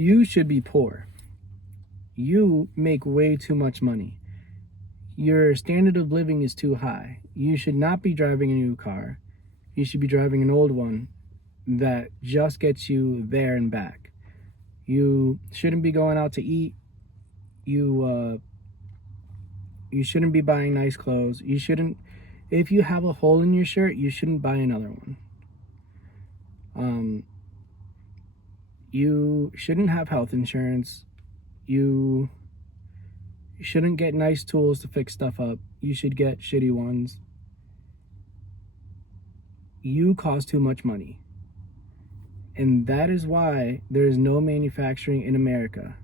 You should be poor. You make way too much money. Your standard of living is too high. You should not be driving a new car. You should be driving an old one that just gets you there and back. You shouldn't be going out to eat. You shouldn't be buying nice clothes. You shouldn't, if you have a hole in your shirt, you shouldn't buy another one. You shouldn't have health insurance. You shouldn't get nice tools to fix stuff up. You should get shitty ones. You cost too much money. And that is why there is no manufacturing in America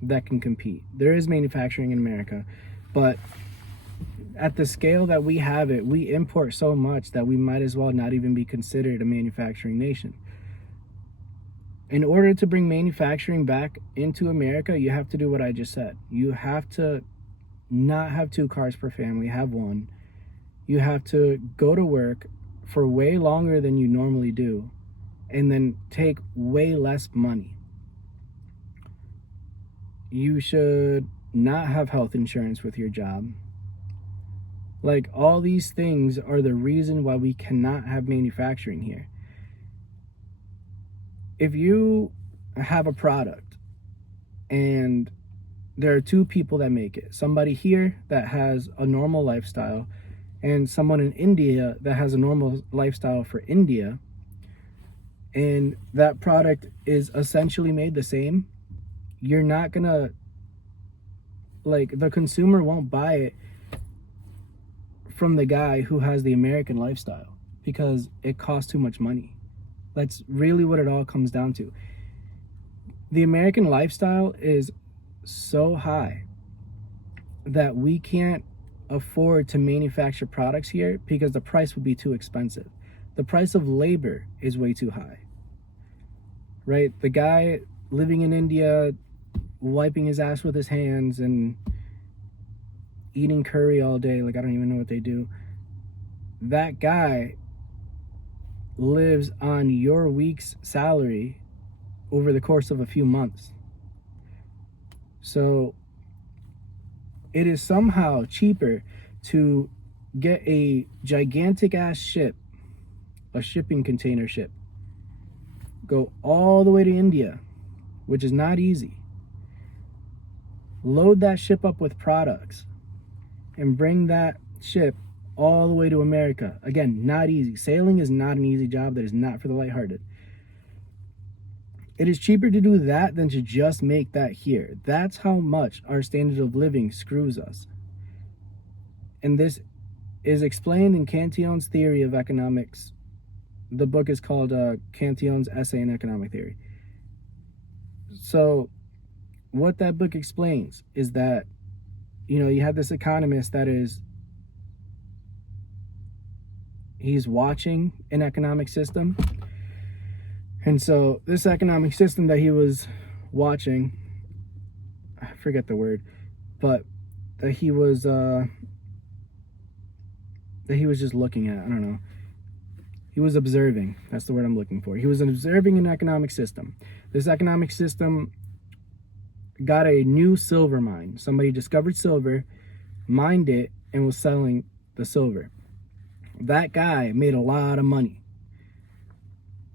that can compete. There is manufacturing in America, but at the scale that we have it, we import so much that we might as well not even be considered a manufacturing nation. In order to bring manufacturing back into America, you have to do what I just said. You have to not have 2 cars per family, have 1. You have to go to work for way longer than you normally do, and then take way less money. You should not have health insurance with your job. Like, all these things are the reason why we cannot have manufacturing here. If you have a product and there are 2 people that make it, somebody here that has a normal lifestyle and someone in India that has a normal lifestyle for India, and that product is essentially made the same, you're not gonna, like, the consumer won't buy it from the guy who has the American lifestyle because it costs too much money. That's really what it all comes down to. The American lifestyle is so high that we can't afford to manufacture products here because the price would be too expensive. The price of labor is way too high, right? The guy living in India, wiping his ass with his hands and eating curry all day, like I don't even know what they do. That guy lives on your week's salary over the course of a few months. So it is somehow cheaper to get a gigantic ass ship, a shipping container ship, go all the way to India, which is not easy, load that ship up with products, and bring that ship all the way to America. Again, not easy. Sailing is not an easy job. That is not for the lighthearted. It is cheaper to do that than to just make that here. That's how much our standard of living screws us. And this is explained in Cantillon's theory of economics. The book is called Cantillon's Essay in Economic Theory. So what that book explains is that, you know, you have this economist that is, he's watching an economic system. And so this economic system that he was watching, I forget the word, but that he was just looking at, I don't know. He was observing. That's the word I'm looking for. He was observing an economic system. This economic system got a new silver mine. Somebody discovered silver, mined it, and was selling the silver. That guy made a lot of money.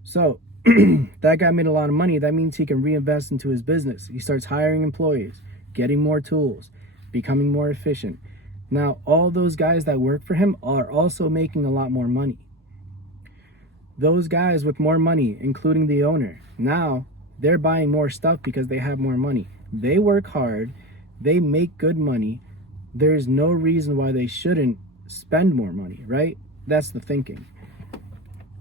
So that guy made a lot of money. That means he can reinvest into his business. He starts hiring employees, getting more tools, becoming more efficient. Now, all those guys that work for him are also making a lot more money. Those guys with more money, including the owner, now they're buying more stuff because they have more money. They work hard. They make good money. There's no reason why they shouldn't spend more money, right? That's the thinking.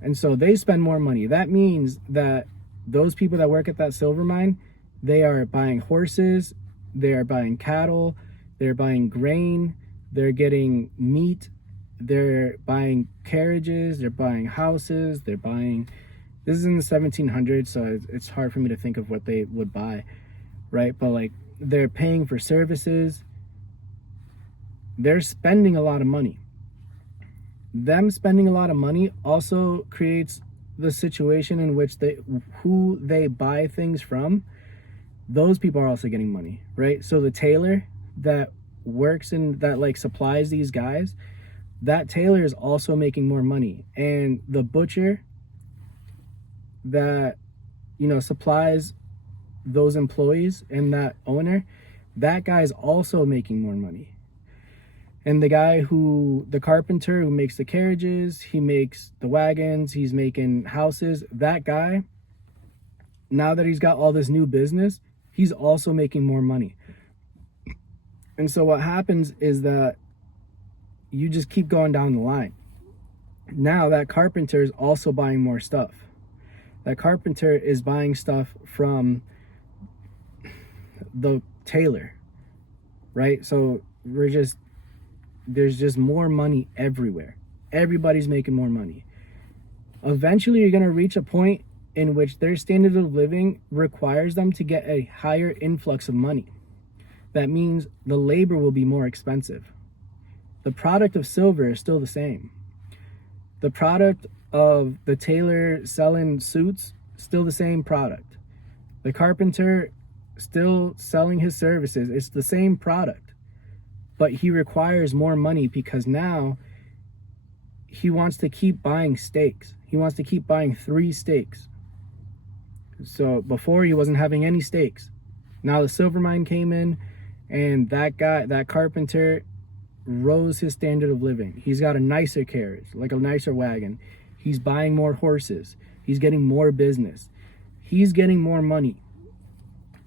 And so they spend more money. That means that those people that work at that silver mine, they are buying horses, they are buying cattle, they're buying grain, they're getting meat, they're buying carriages, they're buying houses, they're buying, this is in the 1700s, so it's hard for me to think of what they would buy, right? But like, they're paying for services. They're spending a lot of money. Them spending a lot of money also creates the situation in which who they buy things from those people are also getting money, right? So the tailor that works in that like supplies these guys, that tailor is also making more money. And the butcher that, you know, supplies those employees and that owner, that guy's also making more money. And the carpenter who makes the carriages, he makes the wagons, he's making houses, that guy, now that he's got all this new business, he's also making more money. And so what happens is that you just keep going down the line. Now that carpenter is also buying more stuff. That carpenter is buying stuff from the tailor, right? So there's just more money everywhere. Everybody's making more money. Eventually, you're going to reach a point in which their standard of living requires them to get a higher influx of money. That means the labor will be more expensive. The product of silver is still the same. The product of the tailor selling suits, still the same product. The carpenter still selling his services, it's the same product. But he requires more money because now he wants to keep buying steaks. He wants to keep buying 3 steaks. So before he wasn't having any steaks. Now the silver mine came in, and that carpenter rose his standard of living. He's got a nicer carriage, like a nicer wagon. He's buying more horses. He's getting more business. He's getting more money.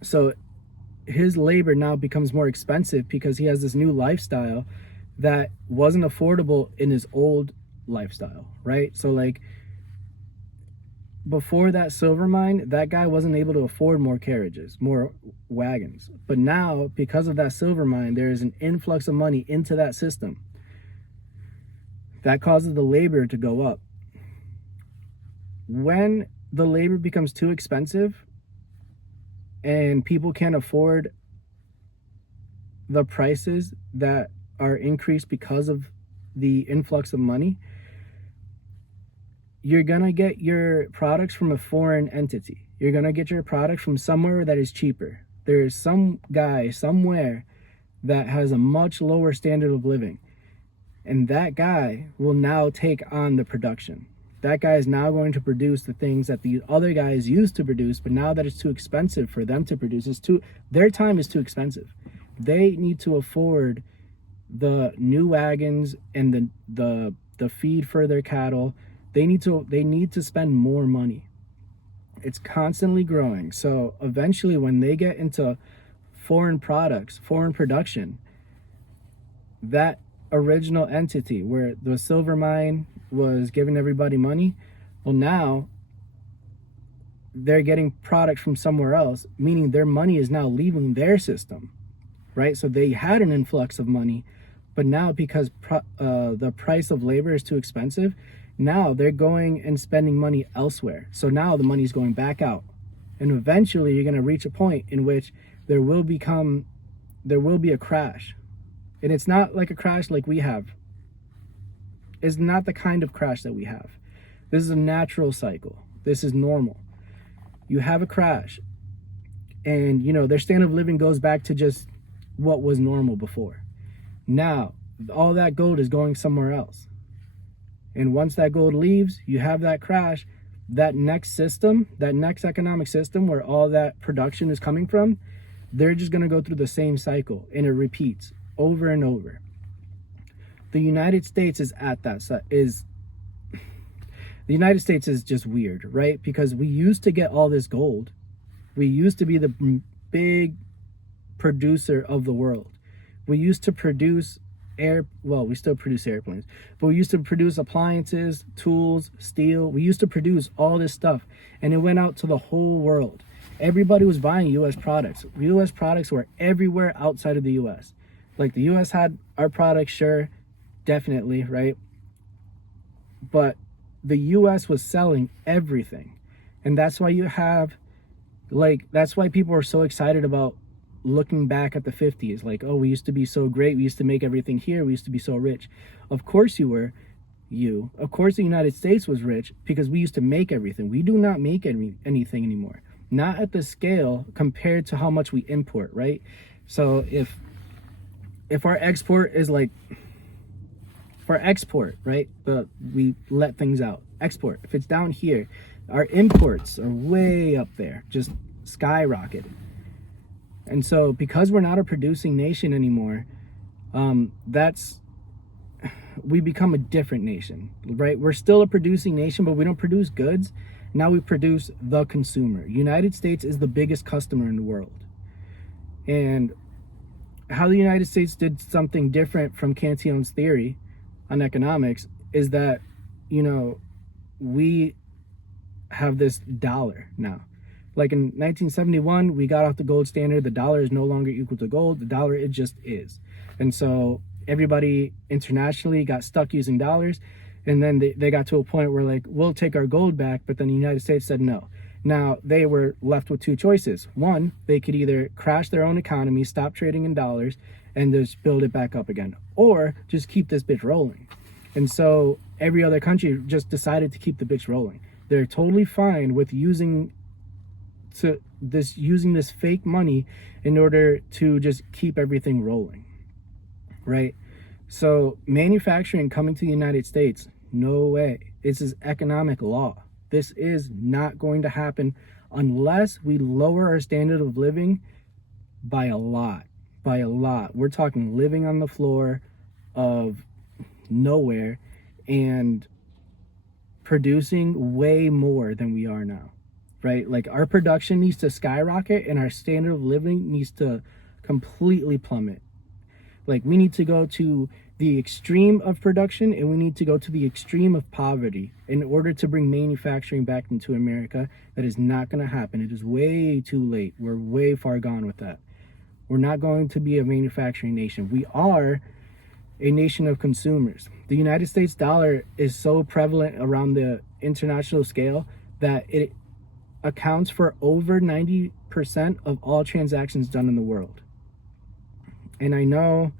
So his labor now becomes more expensive because he has this new lifestyle that wasn't affordable in his old lifestyle, right? So like before that silver mine, that guy wasn't able to afford more carriages, more wagons. But now, because of that silver mine, there is an influx of money into that system. That causes the labor to go up. When the labor becomes too expensive and people can't afford the prices that are increased because of the influx of money, you're gonna get your products from a foreign entity. You're gonna get your product from somewhere that is cheaper. There's some guy somewhere that has a much lower standard of living, and that guy will now take on the production. That guy is now going to produce the things that the other guys used to produce, but now that it's too expensive for them to produce, their time is too expensive. They need to afford the new wagons and the feed for their cattle. They need to spend more money. It's constantly growing. So eventually when they get into foreign products, foreign production, that original entity where the silver mine was giving everybody money, well, now they're getting product from somewhere else, meaning their money is now leaving their system, right? So they had an influx of money, but now because the price of labor is too expensive, now they're going and spending money elsewhere. So now the money is going back out. And eventually you're going to reach a point in which there will be a crash. And it's not like a crash like we have. It's not the kind of crash that we have. This is a natural cycle. This is normal. You have a crash, and their standard of living goes back to just what was normal before. Now, all that gold is going somewhere else. And once that gold leaves, you have that crash. That next economic system where all that production is coming from, they're just going to go through the same cycle, and it repeats over and over. The United States is just weird, right? Because we used to get all this gold. We used to be the big producer of the world. We used to produce we still produce airplanes, but we used to produce appliances, tools, steel. We used to produce all this stuff, and it went out to the whole world. Everybody was buying U.S. products. U.S. products were everywhere outside of the U.S. Like the U.S. had our products, sure, definitely, right? But the U.S. was selling everything. And that's why that's why people are so excited about looking back at the 50s. Like, oh, we used to be so great. We used to make everything here. We used to be so rich. Of course you were. Of course the United States was rich because we used to make everything. We do not make anything anymore. not at the scale compared to how much we import, right? So if our export is like, for export, right, we let things out, export, if it's down here, our imports are way up there, just skyrocketed. And so because we're not a producing nation anymore, we become a different nation, right? We're still a producing nation, but we don't produce goods. Now we produce the consumer. United States is the biggest customer in the world. And how the United States did something different from Cantillon's theory on economics is that, we have this dollar now. Like in 1971, we got off the gold standard. The dollar is no longer equal to gold. The dollar, it just is. And so everybody internationally got stuck using dollars. And then they got to a point where like, we'll take our gold back. But then the United States said no. Now they were left with two choices. One, they could either crash their own economy, stop trading in dollars, and just build it back up again, or just keep this bitch rolling. And so every other country just decided to keep the bitch rolling. They're totally fine with using this fake money in order to just keep everything rolling, right? So manufacturing coming to the United States, no way. This is economic law. This is not going to happen unless we lower our standard of living by a lot. By a lot. We're talking living on the floor of nowhere and producing way more than we are now, right? Like our production needs to skyrocket and our standard of living needs to completely plummet. Like we need to go to the extreme of production and we need to go to the extreme of poverty in order to bring manufacturing back into America. That is not going to happen. It is way too late. We're way far gone with that. We're not going to be a manufacturing nation. We are a nation of consumers. The United States dollar is so prevalent around the international scale that it accounts for over 90% of all transactions done in the world. And I know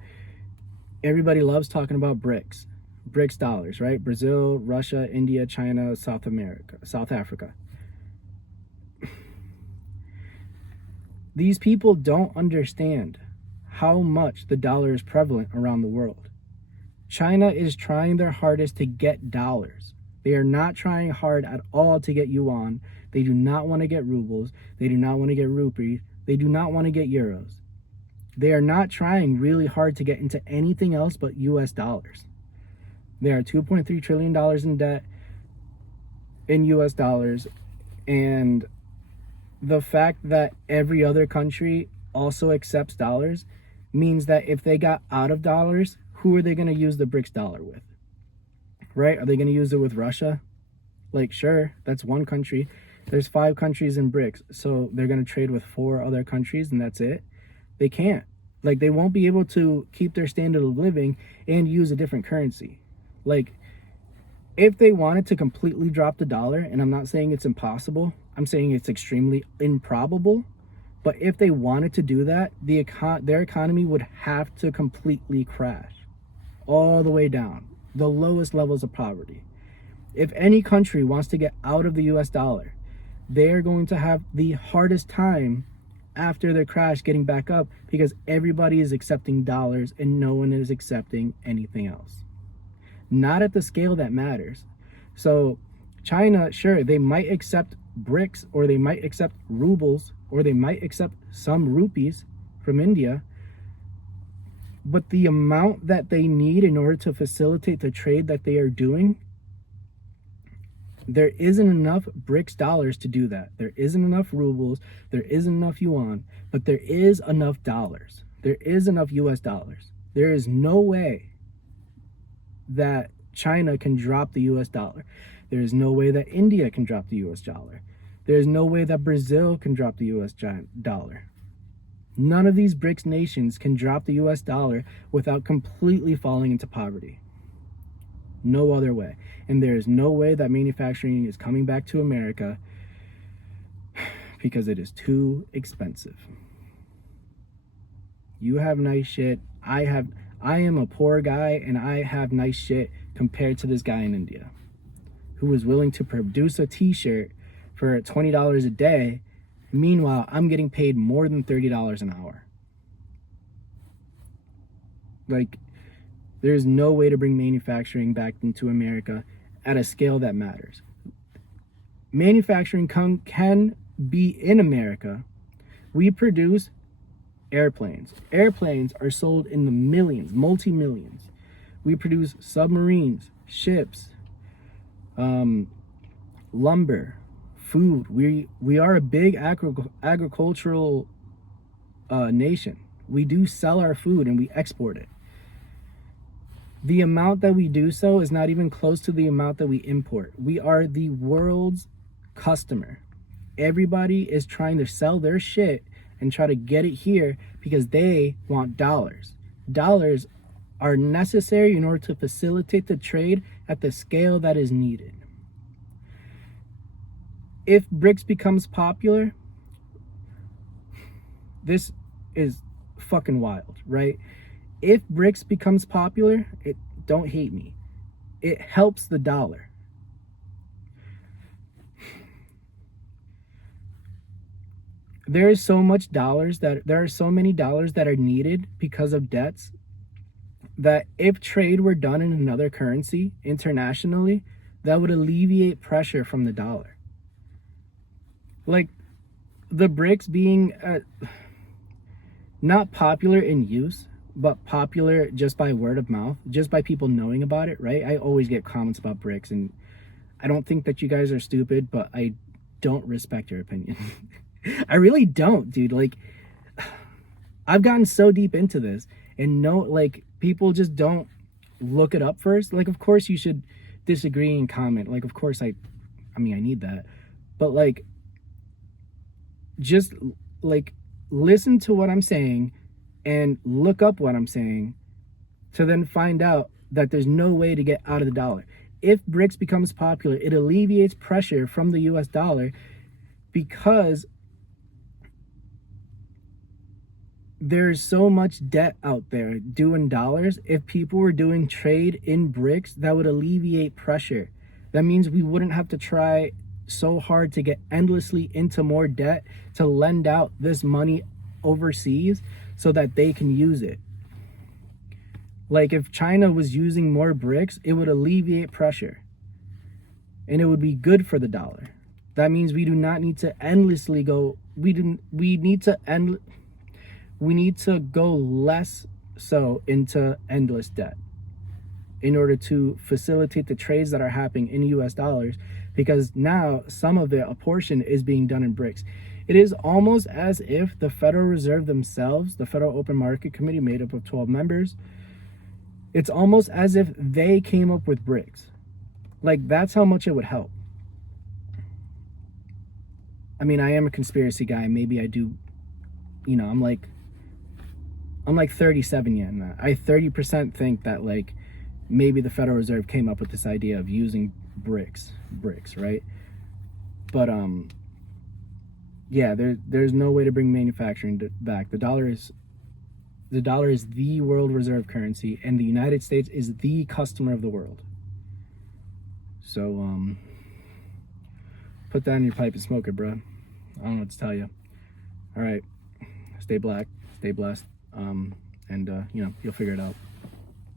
everybody loves talking about BRICS dollars, right? Brazil, Russia, India, China, South Africa. These people don't understand how much the dollar is prevalent around the world. China is trying their hardest to get dollars. They are not trying hard at all to get yuan. They do not want to get rubles. They do not want to get rupees. They do not want to get euros. They are not trying really hard to get into anything else but US dollars. They are $2.3 trillion in debt in US dollars. And the fact that every other country also accepts dollars means that if they got out of dollars, who are they going to use the BRICS dollar with? Right? Are they going to use it with Russia? Like, sure, that's one country. There's 5 countries in BRICS. So they're going to trade with 4 other countries and that's it? They can't. Like, they won't be able to keep their standard of living and use a different currency. Like, if they wanted to completely drop the dollar, and I'm not saying it's impossible, I'm saying it's extremely improbable, but if they wanted to do that, their economy would have to completely crash all the way down, the lowest levels of poverty. If any country wants to get out of the US dollar, they're going to have the hardest time after their crash getting back up because everybody is accepting dollars and no one is accepting anything else. Not at the scale that matters. So China, sure, they might accept BRICS or they might accept rubles or they might accept some rupees from India, but the amount that they need in order to facilitate the trade that they are doing, there isn't enough BRICS dollars to do that. There isn't enough rubles. There isn't enough yuan, but there is enough dollars. There is enough US dollars. There is no way that China can drop the US dollar. There is no way that India can drop the US dollar. There is no way that Brazil can drop the US dollar. None of these BRICS nations can drop the US dollar without completely falling into poverty. No other way. And there is no way that manufacturing is coming back to America because it is too expensive. You have nice shit. I am a poor guy and I have nice shit compared to this guy in India who was willing to produce a t-shirt for $20 a day Meanwhile, I'm getting paid more than $30 an hour. Like, there's no way to bring manufacturing back into America at a scale that matters. Manufacturing can be in America. We produce airplanes. Airplanes are sold in the millions, multi-millions. We produce submarines, ships, lumber, food. We are a big agricultural nation. We do sell our food and we export it. The amount that we do so is not even close to the amount that we import. We are the world's customer. Everybody is trying to sell their shit and try to get it here because they want dollars. Dollars are necessary in order to facilitate the trade at the scale that is needed. If BRICS becomes popular, this is fucking wild, right? If BRICS becomes popular, don't hate me, it helps the dollar. There are so many dollars that are needed because of debts that if trade were done in another currency internationally, that would alleviate pressure from the dollar. Like the BRICS being not popular in use, but popular just by word of mouth, just by people knowing about it, right? I always get comments about BRICS, and I don't think that you guys are stupid, but I don't respect your opinion. I really don't, dude. Like, I've gotten so deep into this, and people just don't look it up first. Like, of course you should disagree and comment. Like, of course I need that. But like, just like listen to what I'm saying and look up what I'm saying to then find out that there's no way to get out of the dollar. If BRICS becomes popular, it alleviates pressure from the US dollar because there's so much debt out there due in dollars. If people were doing trade in BRICS, that would alleviate pressure. That means we wouldn't have to try so hard to get endlessly into more debt to lend out this money overseas so that they can use it. Like if China was using more BRICS, it would alleviate pressure and it would be good for the dollar. That means we do not need to endlessly go, we need to go less so into endless debt in order to facilitate the trades that are happening in US dollars, because now some of a portion is being done in BRICS. It is almost as if the Federal Reserve themselves, the Federal Open Market Committee made up of 12 members, it's almost as if they came up with BRICS. Like, that's how much it would help. I mean, I am a conspiracy guy. Maybe I do, I'm like 37 yet. And I 30% think that like maybe the Federal Reserve came up with this idea of using BRICS, right? But yeah, there's no way to bring manufacturing back. The dollar is the world reserve currency, and the United States is the customer of the world. So put that in your pipe and smoke it, bro. I don't know what to tell you. All right, stay black, stay blessed, and you'll figure it out.